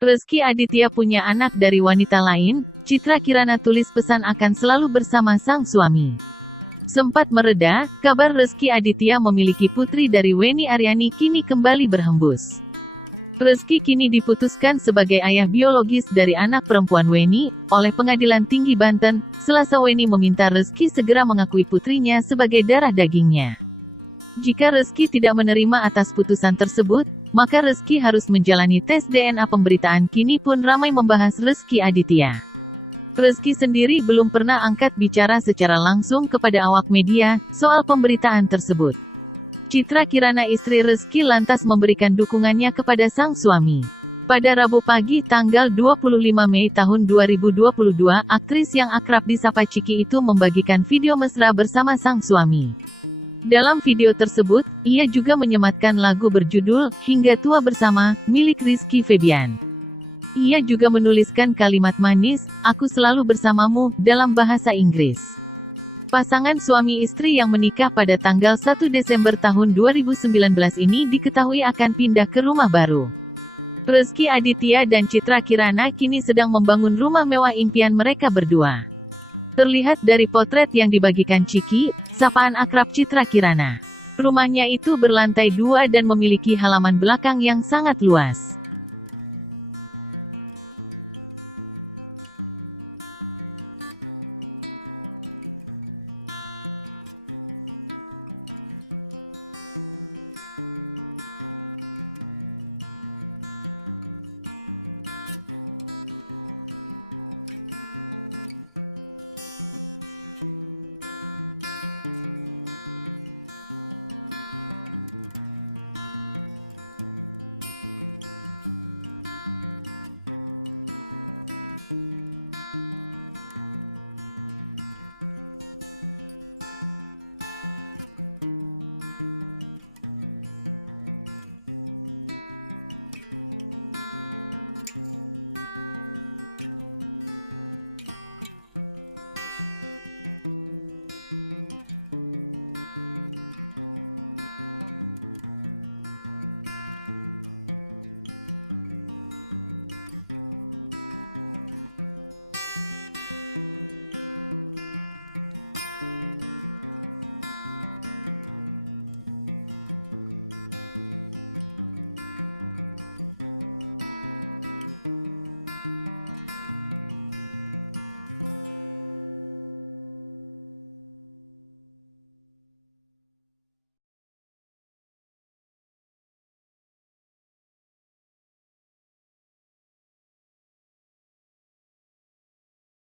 Rezky Aditya punya anak dari wanita lain, Citra Kirana tulis pesan akan selalu bersama sang suami. Sempat mereda, kabar Rezky Aditya memiliki putri dari Weni Aryani kini kembali berhembus. Rezky kini diputuskan sebagai ayah biologis dari anak perempuan Weni, oleh Pengadilan Tinggi Banten. Selasa Weni meminta Rezky segera mengakui putrinya sebagai darah dagingnya. Jika Rezky tidak menerima atas putusan tersebut, maka Rezky harus menjalani tes DNA. Pemberitaan kini pun ramai membahas Rezky Aditya. Rezky sendiri belum pernah angkat bicara secara langsung kepada awak media soal pemberitaan tersebut. Citra Kirana, istri Rezky, lantas memberikan dukungannya kepada sang suami. Pada Rabu pagi tanggal 25 Mei tahun 2022, aktris yang akrab disapa Ciki itu membagikan video mesra bersama sang suami. Dalam video tersebut, ia juga menyematkan lagu berjudul "Hingga Tua Bersama" milik Rizky Febian. Ia juga menuliskan kalimat manis, "Aku selalu bersamamu" dalam bahasa Inggris. Pasangan suami istri yang menikah pada tanggal 1 Desember tahun 2019 ini diketahui akan pindah ke rumah baru. Rezky Aditya dan Citra Kirana kini sedang membangun rumah mewah impian mereka berdua. Terlihat dari potret yang dibagikan Ciki, sapaan akrab Citra Kirana. Rumahnya itu berlantai 2 dan memiliki halaman belakang yang sangat luas.